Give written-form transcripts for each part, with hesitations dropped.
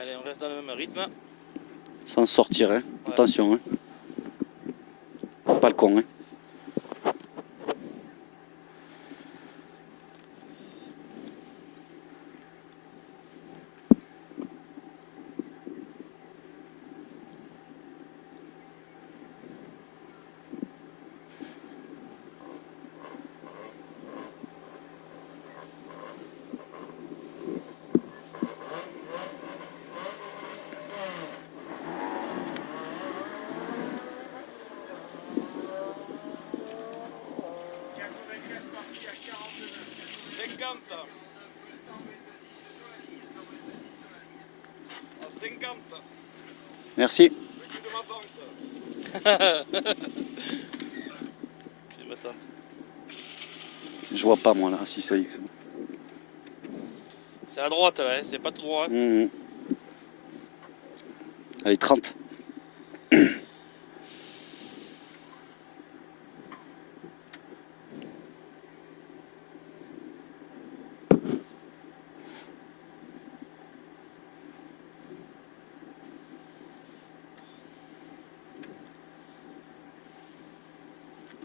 Allez, on reste dans le même rythme. Sans sortir, hein. Ouais. Attention, hein. Pas le con, hein. À 50. Merci. Je vois pas moi là, si ça y est. C'est à droite là, hein, c'est pas tout droit. Hein. Mmh. Allez, 30.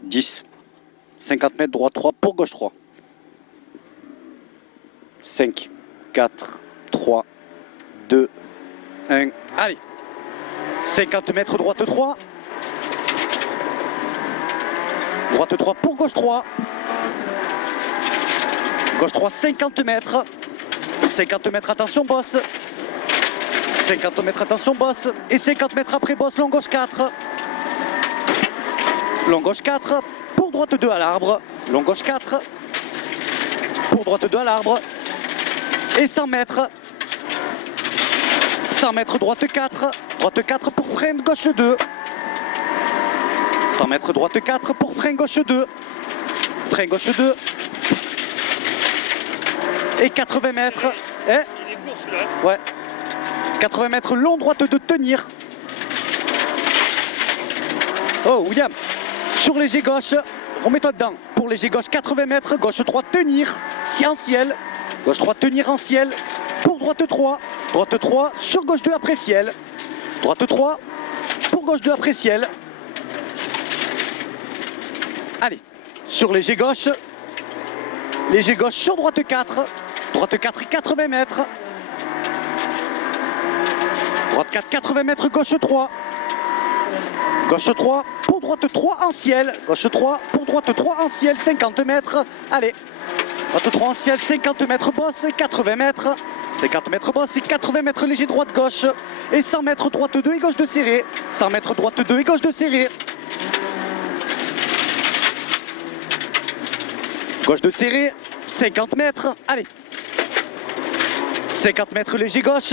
« 10. 50 mètres, droit 3 pour gauche 3. 5, 4, 3, 2, 1. Allez. 50 mètres, droite 3. Droite 3 pour gauche 3. Gauche 3, 50 mètres. 50 mètres, attention boss. 50 mètres, attention boss. Et 50 mètres après boss, long gauche 4. Long gauche 4. Pour droite 2 à l'arbre. Long gauche 4. Pour droite 2 à l'arbre. Et 100 mètres. 100 mètres, droite 4. Droite 4 pour frein gauche 2. 100 mètres, droite 4 pour frein gauche 2. Frein gauche 2. Et 80 mètres. Il est court celui-là. Ouais. 80 mètres, long droite de tenir. Oh, William. Sur léger gauche, remets-toi dedans. Pour léger gauche, 80 mètres. Gauche 3, tenir. Si en ciel. Gauche 3, tenir en ciel. Pour droite 3. Droite 3, sur gauche 2 après ciel. Droite 3, pour gauche 2 après ciel. Allez, sur léger gauche. Léger gauche sur droite 4. Droite 4, 80 mètres. Droite 4, 80 mètres, gauche 3. Gauche 3, pour droite 3 en ciel. Gauche 3, pour droite 3 en ciel, 50 mètres. Allez, droite 3 en ciel, 50 mètres bosse, 80 mètres. 50 mètres bosse et 80 mètres léger droite gauche. Et 100 mètres droite 2 et gauche de serré. 100 mètres droite 2 et gauche de serré. Gauche de serré, 50 mètres. Allez. 50 mètres léger gauche.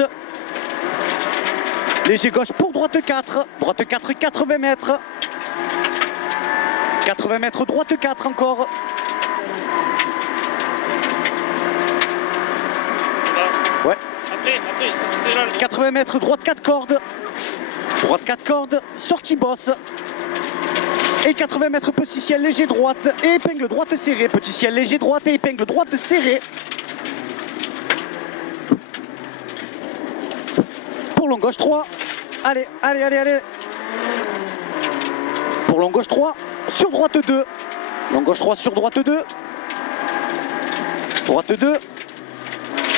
Léger gauche pour droite 4. Droite 4, 80 mètres. 80 mètres, droite 4 encore. Ouais. Après, ça c'était là. 80 mètres, droite 4 cordes. Droite 4 cordes, sortie bosse. Et 80 mètres, petit ciel léger droite. Et épingle droite serrée. Petit ciel léger droite et épingle droite serrée. Pour long gauche 3. Allez, allez, allez, allez. Pour long gauche 3. Sur droite 2. Long gauche 3 sur droite 2. Droite 2.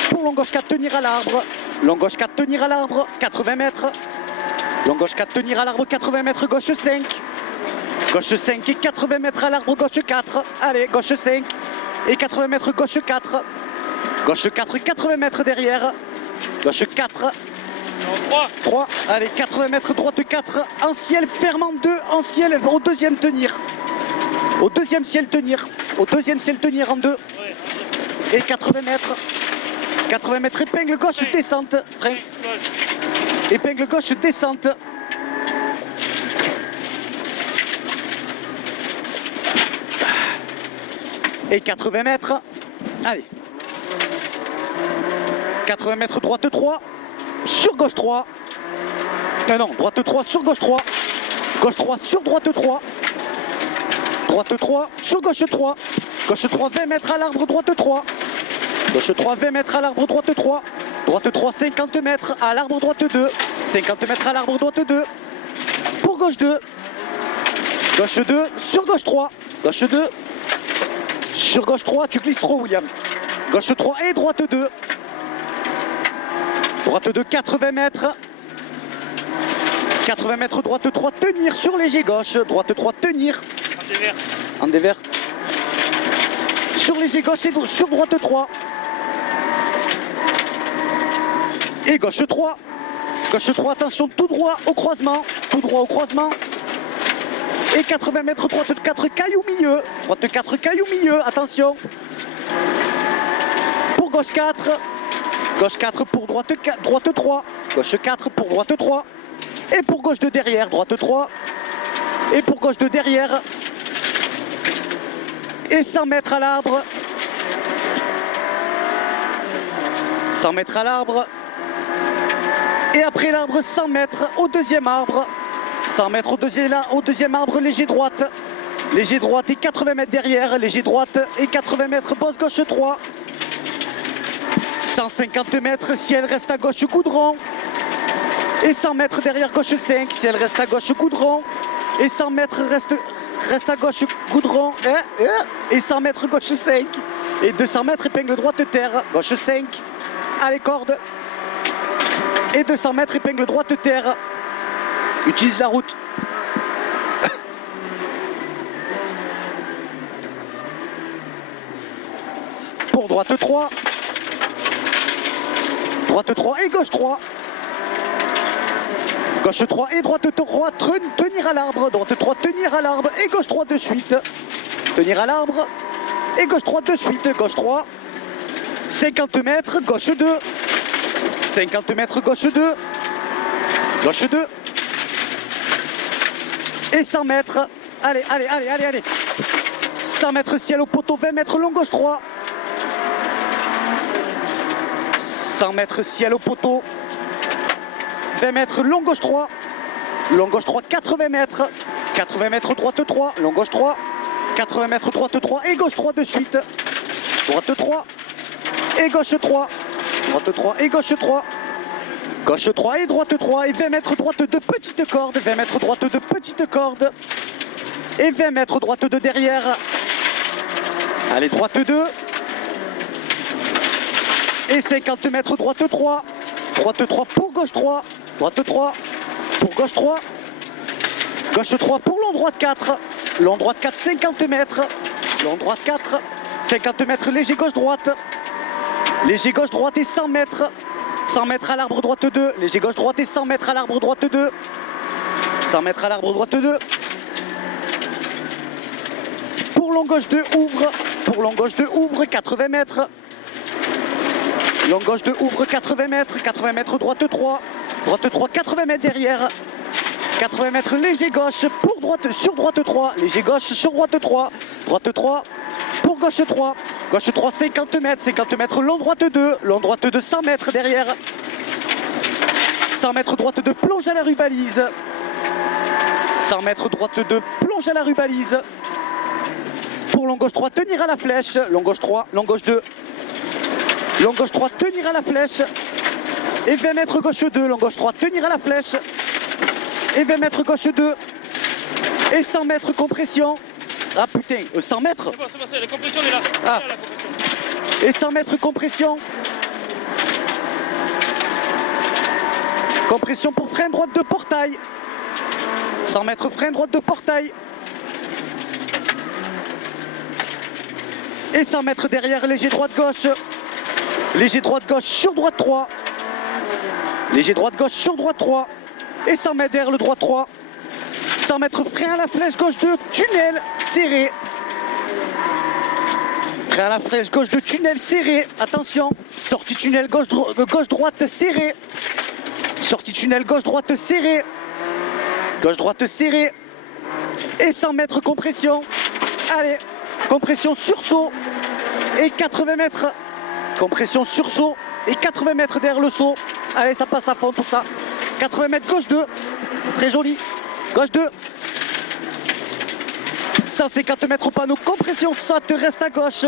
Pour long gauche 4, tenir à l'arbre. Long gauche 4, tenir à l'arbre, 80 mètres. Long gauche 4, tenir à l'arbre, 80 mètres, gauche 5. Gauche 5 et 80 mètres à l'arbre, gauche 4. Allez, gauche 5 et 80 mètres, gauche 4. Gauche 4, 80 mètres derrière. Gauche 4. 3. Allez, 80 mètres, droite 4. En ciel, ferme en 2. En ciel, au deuxième tenir. Au deuxième ciel tenir. Au deuxième ciel tenir en 2. Et 80 mètres. 80 mètres, épingle gauche, descente. Frein. Épingle gauche, descente. Et 80 mètres. Allez. 80 mètres, droite 3. Sur gauche 3. Non, droite 3 sur gauche 3. Gauche 3 sur droite 3. Droite 3 sur gauche 3. Gauche 3, 20 mètres à l'arbre, droite 3. Gauche 3, 20 mètres à l'arbre, droite 3. Droite 3, 50 mètres à l'arbre, droite 2. 50 mètres à l'arbre, droite 2. Pour gauche 2. Gauche 2, sur gauche 3. Gauche 2. Sur gauche 3, tu glisses trop, William. Gauche 3 et droite 2. Droite 2, 80 mètres. 80 mètres, droite 3, tenir sur léger gauche. Droite 3, tenir. En dévers. En dévers. Sur léger gauche et sur droite 3. Et gauche 3. Gauche 3, attention, tout droit au croisement. Tout droit au croisement. Et 80 mètres, droite 4, caillou milieu. Droite 4, caillou milieu, attention. Pour gauche 4. Gauche 4 pour droite 3. Gauche 4 pour droite 3. Et pour gauche de derrière, droite 3. Et pour gauche de derrière. Et 100 mètres à l'arbre. 100 mètres à l'arbre. Et après l'arbre, 100 mètres au deuxième arbre. 100 mètres au deuxième arbre, léger droite. Léger droite et 80 mètres derrière. Léger droite et 80 mètres, bosse gauche 3. 150 mètres si elle reste à gauche, goudron. Et 100 mètres derrière, gauche 5 si elle reste à gauche, goudron. Et 100 mètres reste à gauche, goudron. Et 100 mètres, gauche 5. Et 200 mètres, épingle droite terre, gauche 5. Allez, corde. Et 200 mètres, épingle droite terre. Utilise la route. Pour droite 3. Droite 3 et gauche 3. Gauche 3 et droite 3, tenir à l'arbre. Droite 3, tenir à l'arbre et gauche 3 de suite. Tenir à l'arbre et gauche 3 de suite. Gauche 3. 50 mètres, gauche 2. 50 mètres, gauche 2. Gauche 2. Et 100 mètres. Allez, allez, allez, allez, allez. 100 mètres ciel au poteau, 20 mètres long, gauche 3. 100 mètres ciel au poteau. 20 mètres long, gauche 3. Long, gauche 3, 80 mètres. 80 mètres, droite 3. Long, gauche 3. 80 mètres, droite 3 et gauche 3 de suite. Droite 3 et gauche 3. Droite 3 et gauche 3. Gauche 3 et droite 3 et 20 mètres droite de petite corde, 20 mètres droite de petite corde et 20 mètres droite de derrière. Allez, droite 2 et 50 mètres droite 3. Droite 3 pour gauche 3. Droite 3 pour gauche 3. Gauche 3 pour long droite 4. Long droite 4, 50 mètres. Long droite 4, 50 mètres, léger gauche droite. Léger gauche droite et 100 mètres. 100 mètres à l'arbre droite 2, léger gauche droite et 100 mètres à l'arbre droite 2. 100 mètres à l'arbre droite 2. Pour long gauche 2, ouvre. Pour long gauche 2, ouvre 80 mètres. Long gauche 2, ouvre 80 mètres. 80 mètres droite 3. Droite 3, 80 mètres derrière. 80 mètres léger gauche pour droite sur droite 3. Léger gauche sur droite 3. Droite 3 pour gauche 3. Gauche 3, 50 mètres. 50 mètres long droite 2. Long droite 2, 100 mètres derrière. 100 mètres droite 2, plonge à la rubalise. 100 mètres droite 2, plonge à la rubalise. Pour long gauche 3, tenir à la flèche. Long gauche 3, long gauche 2. Long gauche 3, tenir à la flèche. Et 20 mètres gauche 2. Long gauche 3, tenir à la flèche. Et 20 mètres gauche 2. Et 100 mètres compression. Ah putain, 100 mètres. C'est bon, la compression est là. Ah. Là, la compression. Et 100 mètres compression. Compression pour frein droite de portail. 100 mètres frein droite de portail. Et 100 mètres derrière, léger droite gauche. Léger droite gauche sur droite 3. Léger droite gauche sur droite 3. Et 100 mètres derrière le droit 3. 100 mètres frein à la flèche gauche de tunnel serré. Frein à la flèche gauche de tunnel serré. Attention. Sortie tunnel gauche droite serré. Sortie tunnel gauche droite serré. Gauche droite serré. Et 100 mètres compression. Allez. Compression sursaut. Et 80 mètres. Compression sursaut. Et 80 mètres derrière le saut. Allez, ça passe à fond tout ça. 80 mètres gauche 2. Très joli. Gauche 2. 150 mètres au panneau. Compression saute, reste à gauche.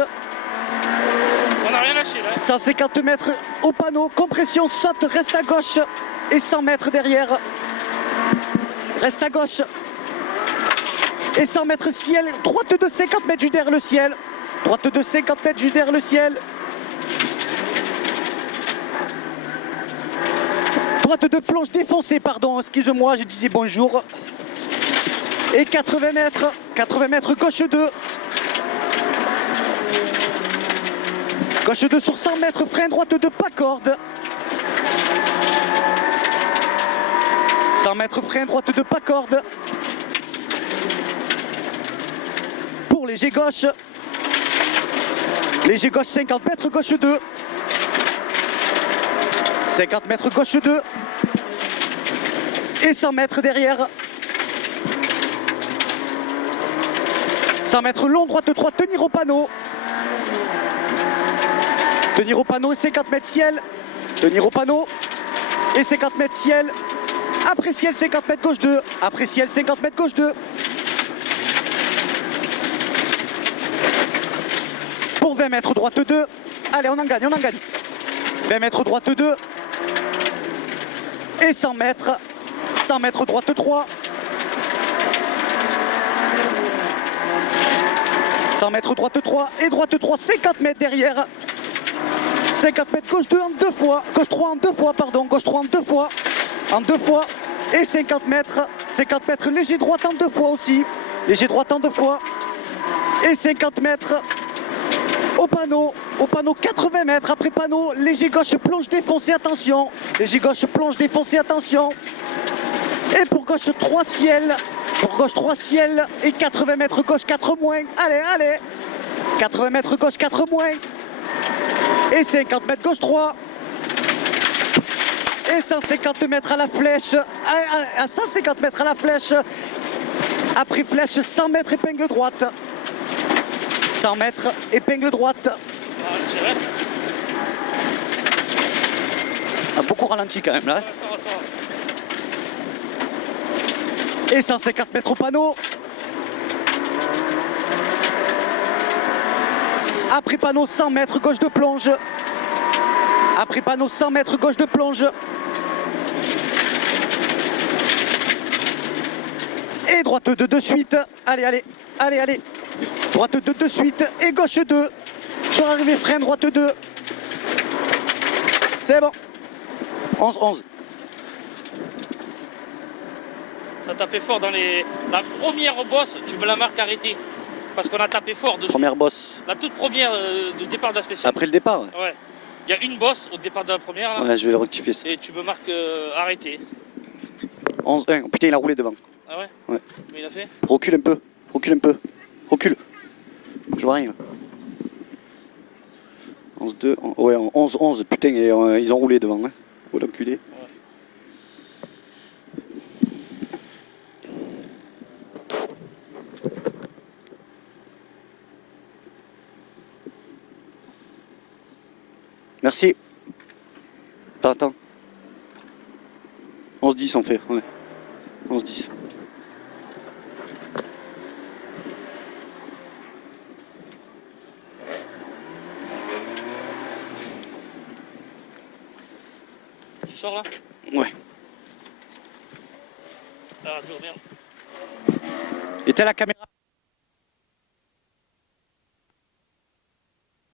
On n'a rien lâché là. 150 mètres au panneau, compression, saute, reste à gauche et 100 mètres derrière. Reste à gauche et 100 mètres ciel, droite de 50 mètres juste derrière le ciel. Droite de 50 mètres juste derrière le ciel. Droite de plonge défoncée, pardon, excuse-moi, je disais bonjour. Et 80 mètres gauche 2. Gauche 2 sur 100 mètres, frein droite 2, pas corde. 100 mètres, frein droite 2, pas corde. Pour léger gauche. Léger gauche 50 mètres, gauche 2. 50 mètres, gauche 2. Et 100 mètres derrière. 100 mètres long, droite 3, tenir au panneau. Tenir au panneau et 50 mètres ciel. Tenir au panneau et 50 mètres ciel. Après ciel, 50 mètres gauche 2. Après ciel, 50 mètres gauche 2. Pour 20 mètres droite 2. Allez, on en gagne, on en gagne. 20 mètres droite 2. Et 100 mètres. 100 mètres droite 3. 100 mètres droite 3 et droite 3, 50 mètres derrière. 50 mètres gauche 2 en 2 fois. Gauche 3 en 2 fois, pardon. Gauche 3 en 2 fois. En 2 fois. Et 50 mètres. 50 mètres léger droite en 2 fois aussi. Léger droite en 2 fois. Et 50 mètres au panneau. Au panneau 80 mètres. Après panneau, léger gauche plonge défoncé, attention. Léger gauche plonge défoncé, attention. Et pour gauche 3 ciel. Pour gauche 3 ciel et 80 mètres gauche 4 moins. Allez, allez. 80 mètres gauche 4 moins. Et 50 mètres gauche 3. Et 150 mètres à la flèche. À 150 mètres à la flèche. Après flèche 100 mètres épingle droite. 100 mètres épingle droite. Ah, beaucoup ralenti quand même là. Et 150 mètres au panneau. Après panneau 100 mètres gauche de plonge. Après panneau 100 mètres gauche de plonge. Et droite 2 de suite. Allez, allez, allez, allez. Droite 2 de suite et gauche 2. Sur arrivée frein droite 2. C'est bon. 11-11. Ça tapait fort dans les... La première bosse, tu me la marques arrêtée. Parce qu'on a tapé fort dessus. Première bosse. La toute première du départ de la spéciale. Après le départ. Ouais. Il y a une bosse au départ de la première. Là, ouais, je vais le rectifier. et tu me marques arrêté. 11-1. Oh, putain, il a roulé devant. Ah ouais? Ouais. Mais il a fait? Recule un peu. Recule un peu. Recule. Je vois rien. 11-2. Ouais, 11-11. Putain, et, ils ont roulé devant. Hein. Oh l'enculé. Ouais. Merci. Attends. 11-10 on fait, ouais. 11-10. Tu sors là? Ouais. Ah, merde. Et t'as la caméra.